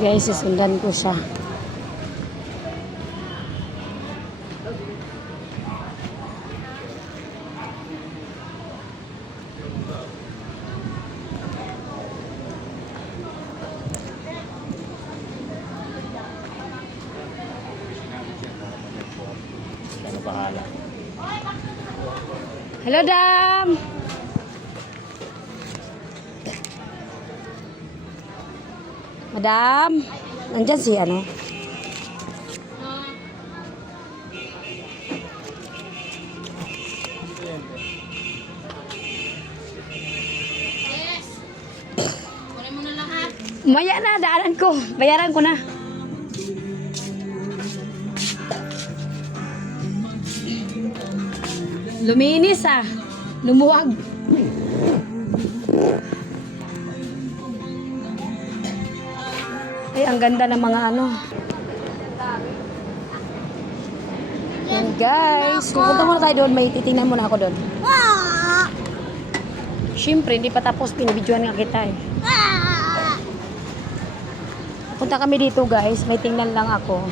Guys, susundan ko siya. Ano pangalan? Hello, Dam! Madam, nandyan si ano? Yes. Kunin mo na lahat. Maya na, daanan ko. Bayaran ko na. Luminis ah. Lumuwag. Ay, ang ganda ng mga ano. Yan guys. Pupunta muna tayo doon. May titingnan muna ako doon. Siyempre, hindi pa tapos. Pinabidyoan nga kita eh. Punta kami dito guys. May tingnan lang ako.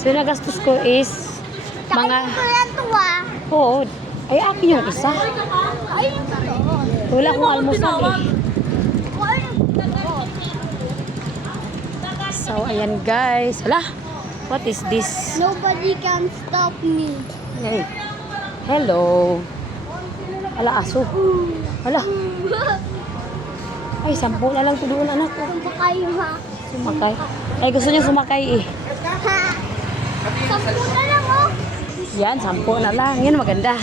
So, yung nagastos ko is mga... Oo. Ay, akin yung isa. Wala akong almusal eh. So, ayan guys. Hala, what is this? Nobody can stop me. Hey. Hello. Hala, aso. Hala. Ay, 10 na lang ito doon, anak. Sumakay ha. Sumakay. Ay, gusto niya sumakay eh. 10 na lang oh. Yan, 10 na lang. Yan, maganda.